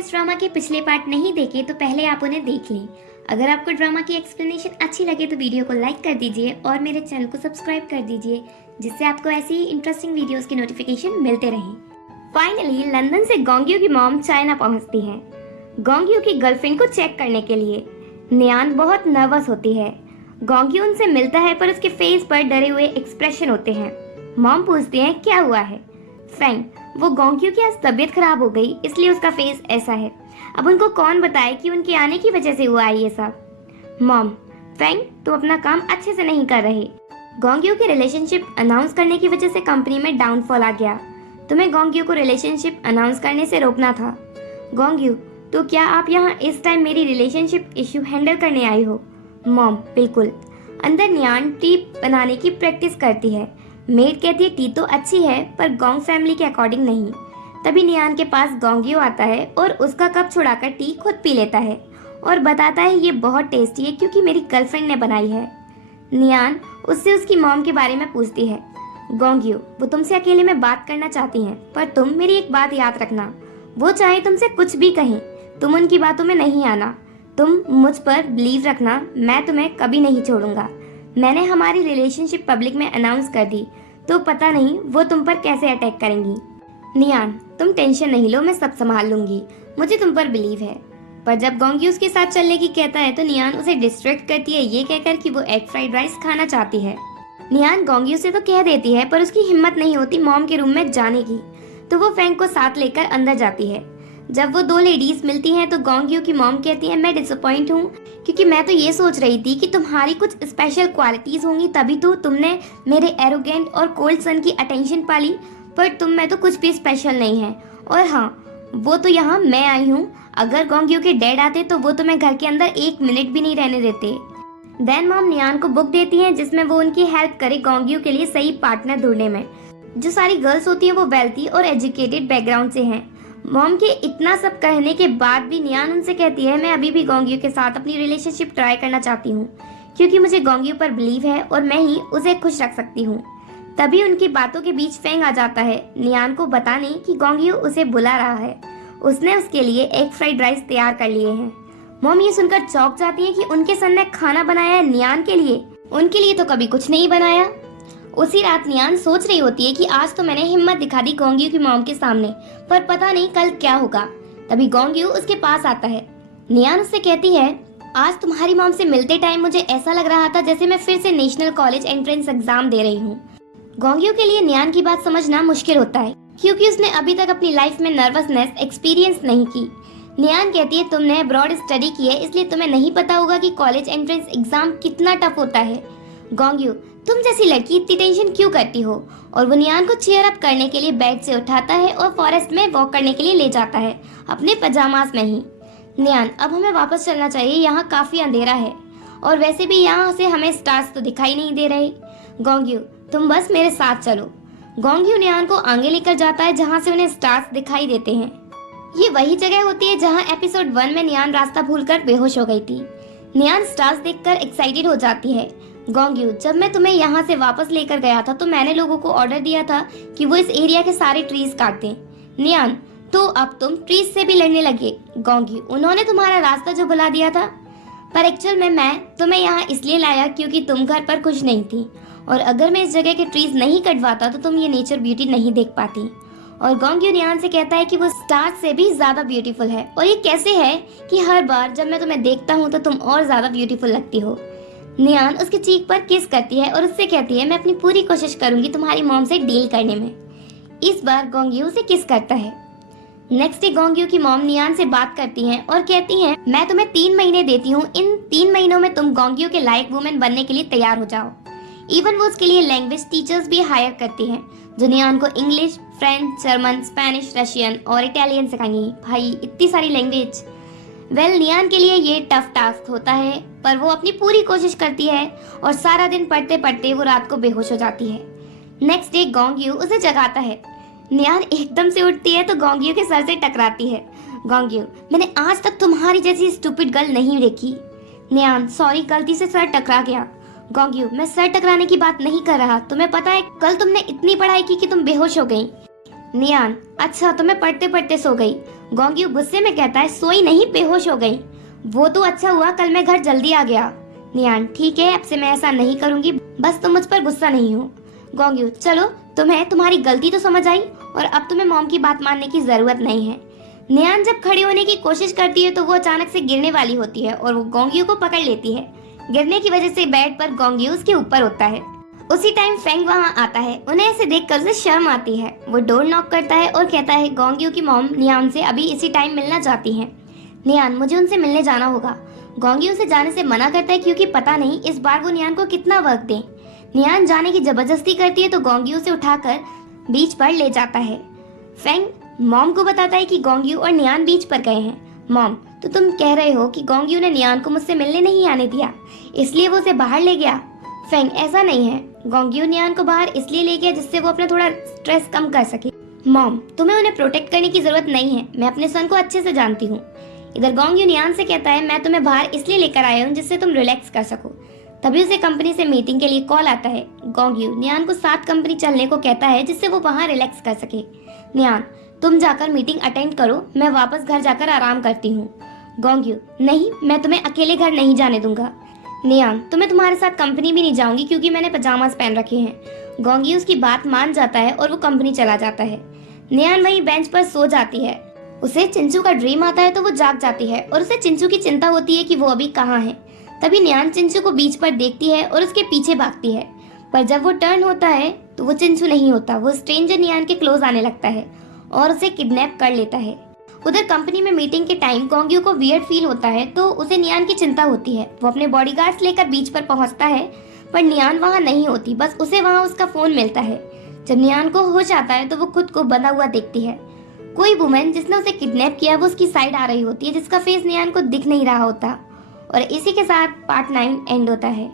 इस ड्रामा के पिछले पार्ट नहीं देखे तो पहले आप उन्हें देख लें। अगर आपको ड्रामा की एक्सप्लेनेशन अच्छी लगे तो वीडियो को लाइक कर दीजिए और मेरे चैनल को सब्सक्राइब कर दीजिए, जिससे आपको ऐसी ही इंटरेस्टिंग वीडियोस के नोटिफिकेशन मिलते रहें। फाइनली लंदन से गोंग्यू की मॉम चाइना पहुंचती हैं गोंग्यू की गर्लफ्रेंड को चेक करने के लिए। नियान बहुत नर्वस होती है। गोंग्यू उनसे मिलता है पर उसके फेस पर डरे हुए एक्सप्रेशन होते हैं। मॉम पूछती हैं क्या हुआ है। फेंग, वो गोंग्यू की आज तबीयत खराब हो गई इसलिए उसका फेस ऐसा है। अब उनको कौन बताए कि उनके आने की वजह से हुआ है ये सब। मॉम, फेंग तुम अपना काम अच्छे से नहीं कर रहे। गोंग्यू की रिलेशनशिप अनाउंस करने की वजह से कंपनी में डाउनफॉल आ गया। तुम्हें गोंग्यू को रिलेशनशिप अनाउंस करने से रोकना था। गोंग्यू, तो क्या आप यहाँ इस टाइम मेरी रिलेशनशिप इश्यू हैंडल करने आई हो। मॉम, बिल्कुल। अंदर नियान टी बनाने की प्रैक्टिस करती है। मेड कहती है टी तो अच्छी है पर गोंग फैमिली के अकॉर्डिंग नहीं। तभी नियान के पास गोंग्यू आता है और उसका कप छुड़ाकर टी खुद पी लेता है और बताता है ये बहुत टेस्टी है क्योंकि मेरी गर्लफ्रेंड ने बनाई है। नियान उससे उसकी मॉम के बारे में पूछती है। गोंग्यू, वो तुमसे अकेले में बात करना चाहती हैं, पर तुम मेरी एक बात याद रखना, वो चाहे तुमसे कुछ भी कहें, तुम उनकी बातों में नहीं आना। तुम मुझ पर बिलीव रखना, मैं तुम्हें कभी नहीं छोड़ूंगा। मैंने हमारी रिलेशनशिप पब्लिक में अनाउंस कर दी तो पता नहीं वो तुम पर कैसे अटैक करेंगी। नियान, तुम टेंशन नहीं लो, मैं सब संभाल लूंगी, मुझे तुम पर बिलीव है। पर जब गोंग्यू उसके साथ चलने की कहता है तो नियान उसे डिस्ट्रैक्ट करती है ये कहकर कि वो एग फ्राइड राइस खाना चाहती है। नियान गोंग्यू से तो कह देती है पर उसकी हिम्मत नहीं होती मॉम के रूम में जाने की, तो वो फेंग को साथ लेकर अंदर जाती है। जब वो दो लेडीज मिलती हैं तो गोंग्यू की मॉम कहती है मैं डिसअपॉइंट हूँ क्योंकि मैं तो ये सोच रही थी कि तुम्हारी कुछ स्पेशल क्वालिटीज होंगी तभी तो तुमने मेरे एरोगेंट और कोल्ड सन की अटेंशन पाली, पर तुम में तो कुछ भी स्पेशल नहीं है। और हाँ, वो तो यहाँ मैं आई हूँ, अगर गोंग्यू के डैड आते तो वो तुम्हें घर के अंदर 1 मिनट भी नहीं रहने देते। देन मॉम नियान को बुक देती है जिसमें वो उनकी हेल्प करे गोंग्यू के लिए सही पार्टनर ढूंढने में। जो सारी गर्ल्स होती हैं वो वेल्थी और एजुकेटेड बैकग्राउंड से हैं। मॉम के इतना सब कहने के बाद भी नियान उनसे कहती है मैं अभी भी गोंग्यू के साथ अपनी रिलेशनशिप ट्राई करना चाहती हूँ क्योंकि मुझे गोंग्यू पर बिलीव है और मैं ही उसे खुश रख सकती हूँ। तभी उनकी बातों के बीच फेंग आ जाता है नियान को बताने कि गोंग्यू उसे बुला रहा है। उसने उसके लिए एग फ्राइड राइस तैयार कर लिए हैं। मॉम ये सुनकर चौंक जाती है कि उनके सन ने खाना बनाया है नियान के लिए, उनके लिए तो कभी कुछ नहीं बनाया। उसी रात नियान सोच रही होती है कि आज तो मैंने हिम्मत दिखा दी गोंग्यू की मॉम के सामने, पर पता नहीं कल क्या होगा। तभी गोंग्यू उसके पास आता है। नियान उससे कहती है आज तुम्हारी मॉम से मिलते टाइम मुझे ऐसा लग रहा था जैसे मैं फिर से नेशनल कॉलेज एंट्रेंस एग्जाम दे रही हूँ। गोंग्यू के लिए नियान की बात समझना मुश्किल होता है क्योंकि उसने अभी तक अपनी लाइफ में नर्वसनेस एक्सपीरियंस नहीं की। नियान कहती है तुमने अब्रॉड स्टडी की है इसलिए तुम्हें नहीं पता होगा कि कॉलेज एंट्रेंस एग्जाम कितना टफ होता है। गोंग्यू, तुम जैसी लड़की इतनी टेंशन क्यों करती हो। और वो नियान को चीयर अप करने के लिए बेड से उठाता है और फॉरेस्ट में वॉक करने के लिए ले जाता है अपने पजामास में ही। नियान, अब हमें वापस चलना चाहिए, यहाँ काफी अंधेरा है और वैसे भी यहाँ से हमें स्टार्स तो दिखाई नहीं दे रहे। गोंग्यू, तुम बस मेरे साथ चलो। गोंग्यू नियान को आगे लेकर जाता है जहाँ से उन्हें स्टार्स दिखाई देते हैं। ये वही जगह होती है जहाँ एपिसोड 1 में नियान रास्ता भूलकर बेहोश हो गई थी। नियान स्टार्स देखकर एक्साइटेड हो जाती है। गोंग्यू, जब मैं तुम्हें यहाँ से वापस लेकर गया था तो मैंने लोगों को ऑर्डर दिया था कि वो इस एरिया के सारे ट्रीज काट दें। नियान, तो अब तुम ट्रीज से भी लड़ने लगे। गोंग्यू, उन्होंने तुम्हारा रास्ता जो बुला दिया था, पर एक्चुअल में मैं तुम्हें यहाँ इसलिए लाया क्योंकि तुम घर पर खुश नहीं थी और अगर मैं इस जगह के ट्रीज नहीं कटवाता तो तुम ये नेचर ब्यूटी नहीं देख पाती। और गोंग्यू नियान से कहता है कि वो स्टार्स से भी ज्यादा ब्यूटीफुल है और ये कैसे है कि हर बार जब मैं तुम्हें देखता हूँ तो तुम और ज्यादा ब्यूटीफुल लगती हो। नियान उसके चीक पर किस करती है और उससे कहती है मैं अपनी पूरी कोशिश करूंगी तुम्हारी मॉम से डील करने में। इस बार गोंग्यू उसे किस करता है। नेक्स्ट डे गोंग्यू की मॉम नियान से बात करती हैं और कहती हैं मैं तुम्हें 3 महीने देती हूँ, इन 3 महीनों में तुम गोंग्यू के लायक वुमेन बनने के लिए तैयार हो जाओ। इवन वो उसके लिए लैंग्वेज टीचर्स भी हायर करती हैं जो नियान को English, French, German, Spanish, Russian और इटालियन सिखाएंगी। भाई इतनी सारी लैंग्वेज। नियान के लिए ये टफ टास्क होता है पर वो अपनी पूरी कोशिश करती है और सारा दिन पढ़ते पढ़ते वो रात को बेहोश हो जाती है। नेक्स्ट डे गोंग्यू उसे जगाता है। नियान एकदम से उठती है तो गोंग्यू के सर से टकराती है। गोंग्यू, मैंने आज तक तुम्हारी जैसी स्टूपिड गर्ल नहीं देखी। नियान, सॉरी गलती से सर टकरा गया। गोंग्यू, मैं सर टकराने की बात नहीं कर रहा, तुम्हें पता है कल तुमने इतनी पढ़ाई की कि तुम बेहोश हो गई। नियान, अच्छा तो मैं पढ़ते पढ़ते सो गई। गोंग्यू गुस्से में कहता है, सोई नहीं, बेहोश हो गई। वो तो अच्छा हुआ, कल मैं घर जल्दी आ गया। नियान, ठीक है, अब से मैं ऐसा नहीं करूंगी, बस तुम मुझ पर गुस्सा नहीं हो। गोंग्यू, चलो, तुम्हें तुम्हारी गलती तो समझ आई और अब तुम्हें मॉम की बात मानने की जरूरत नहीं है। नियान जब खड़ी होने की कोशिश करती है तो वो अचानक से गिरने वाली होती है और वो गोंग्यू को पकड़ लेती है। गिरने की वजह से बेड पर गोंग्यू उसके ऊपर होता है। उसी टाइम फेंग वहाँ आता है। उन्हें ऐसे देखकर उसे शर्म आती है। वो डोर नॉक करता है और कहता है, गोंग्यू की मॉम नियान से अभी इसी टाइम मिलना चाहती हैं। नियान, मुझे उनसे मिलने जाना होगा। गोंग्यू उसे जाने से मना करता है क्योंकि पता नहीं इस बार वो नियान को कितना वर्क दे। नियान जाने की जबरदस्ती करती है तो गोंग्यू उसे उठाकर बीच पर ले जाता है। फेंग मॉम को बताता है कि गोंग्यू और नियान बीच पर गए हैं। मॉम, तो तुम कह रहे हो कि गोंग्यू ने नियान को मुझसे मिलने नहीं आने दिया, इसलिए वो उसे बाहर ले गया? फेंग, ऐसा नहीं है, गोंग्यू नियान को बाहर इसलिए ले गया जिससे वो अपना थोड़ा स्ट्रेस कम कर सके। मॉम, तुम्हें उन्हें प्रोटेक्ट करने की जरूरत नहीं है, मैं अपने सन को अच्छे से जानती हूँ। इधर गोंग्यू नियान से कहता है, मैं तुम्हें बाहर इसलिए लेकर आया हूँ जिससे तुम रिलैक्स कर सको। तभी उसे कंपनी से मीटिंग के लिए कॉल आता है। गोंग्यू नियान को साथ कंपनी चलने को कहता है जिससे वो वहाँ रिलैक्स कर सके। नियान, तुम जाकर मीटिंग अटेंड करो, मैं वापस घर जाकर आराम करती हूँ। गोंग्यू, नहीं, मैं तुम्हें अकेले घर नहीं जाने दूंगा। नियान, तो मैं तुम्हारे साथ कंपनी भी नहीं जाऊंगी क्योंकि मैंने पजामास पहन रखे हैं। गोंग्यू उसकी बात मान जाता है और वो कंपनी चला जाता है। नियान वहीं बेंच पर सो जाती है। उसे चिंचू का ड्रीम आता है तो वो जाग जाती है और उसे चिंचू की चिंता होती है कि वो अभी कहाँ है। तभी नियान चिंचू को बीच पर देखती है और उसके पीछे भागती है, पर जब वो टर्न होता है तो वो चिंचू नहीं होता। वो स्ट्रेंजर नियान के क्लोज आने लगता है और उसे किडनैप कर लेता है। उधर कंपनी में मीटिंग के टाइम गोंग्यू को वियर्ड फील होता है तो उसे नियान की चिंता होती है। वो अपने बॉडीगार्ड्स लेकर बीच पर पहुंचता है, पर नियान वहां नहीं होती, बस उसे वहां उसका फोन मिलता है। जब नियान को होश आता है तो वो खुद को बंधा हुआ देखती है। कोई वुमेन जिसने उसे किडनैप किया वो उसकी साइड आ रही होती है, जिसका फेस नियान को दिख नहीं रहा होता। और इसी के साथ पार्ट 9 एंड होता है।